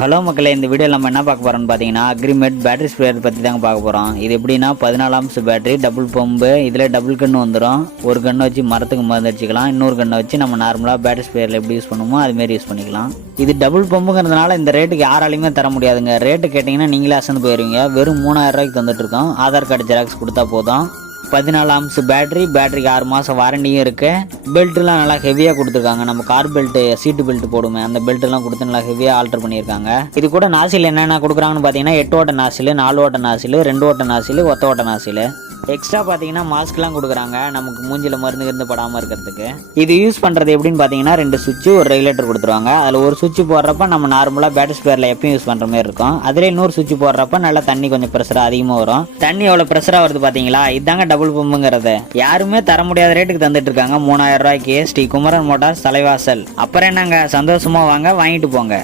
Hello மக்களே, இந்த video நம்ம என்ன பார்க்க போகிறோம்னு பார்த்தீங்கன்னா அக்ரிமெட் பேட்டரி ஸ்ப்ரேயர் பற்றி தாங்க பார்க்க போகிறோம். இது எப்படின்னா 14 ஆம்ஸ் பேட்டரி, டபுள் பம்பு, இதில் டபுள் கன்று வந்துடும். ஒரு கன்று வச்சு மரத்துக்கு மருந்து அடிச்சிக்கலாம், இன்னொரு கன்னை வச்சு நம்ம நார்மலாக பேட்டரி ஸ்ப்ரேயரில் எப்படி யூஸ் பண்ணுமோ அதுமாரி யூஸ் பண்ணிக்கலாம். இது டபுள் பம்புங்கிறதுனால இந்த ரேட்டுக்கு யாராலையுமே தர முடியாதுங்க. ரேட்டு கேட்டிங்கன்னா நீங்களே அசந்து போயிருவீங்க. வெறும் 3000 ரூபாய்க்கு தந்துட்டு இருக்கோம். ஆதார் கார்டு ஜெராக்ஸ் கொடுத்தா போதும். 14 ஆம்ஸ் பேட்டரிக்கு 6 மாதம் வாரண்டியும் இருக்குது. பெல்ட்டுலாம் நல்லா ஹெவியாக கொடுத்துருக்காங்க. நம்ம கார் பெல்ட்டு, சீட்டு பெல்ட் போடுமே அந்த பெல்ட்டெல்லாம் கொடுத்து நல்லா ஹெவியாக ஆல்டர் பண்ணியிருக்காங்க. இது கூட நாசில் என்னென்ன கொடுக்குறாங்கன்னு பார்த்தீங்கன்னா 8 ஓட்ட நாசில், 4 ஓட்ட நாசில், 2 ஓட்ட நாசில், ஒத்த ஓட்ட நாசில். எக்ஸ்ட்ரா பார்த்தீங்கன்னா மாஸ்க்லாம் கொடுக்குறாங்க நமக்கு மூஞ்சில் மருந்து படாமல் இருக்கிறதுக்கு. இது யூஸ் பண்ணுறது எப்படின்னு பார்த்தீங்கன்னா 2 சுவிட்சு, ஒரு ரெகுலேட்டர் கொடுத்துருவாங்க. அதில் ஒரு சுவிட்ச் போடுறப்ப நம்ம நார்மலாக பேட்டரி ஸ்பேரில் எப்பயும் யூஸ் பண்ணுற மாதிரி இருக்கும். அதில் இன்னொரு சுவிட்ச் போடுறப்ப நல்லா தண்ணி கொஞ்சம் ப்ரெஷராக அதிகமாக வரும். தண்ணி எவ்வளோ ப்ரெஷராக வருது பார்த்தீங்களா? இதாங்க டபுள் பம்புங்கிறது. யாருமே தர முடியாத ரேட்டுக்கு தந்துட்டு இருக்காங்க 3000 ரூபாய்க்கு. ஸ்ரீ குமரன் மோட்டார்ஸ், தலைவாசல். அப்புறம் என்னங்க, சந்தோஷமா வாங்க, வாங்கிட்டு போங்க.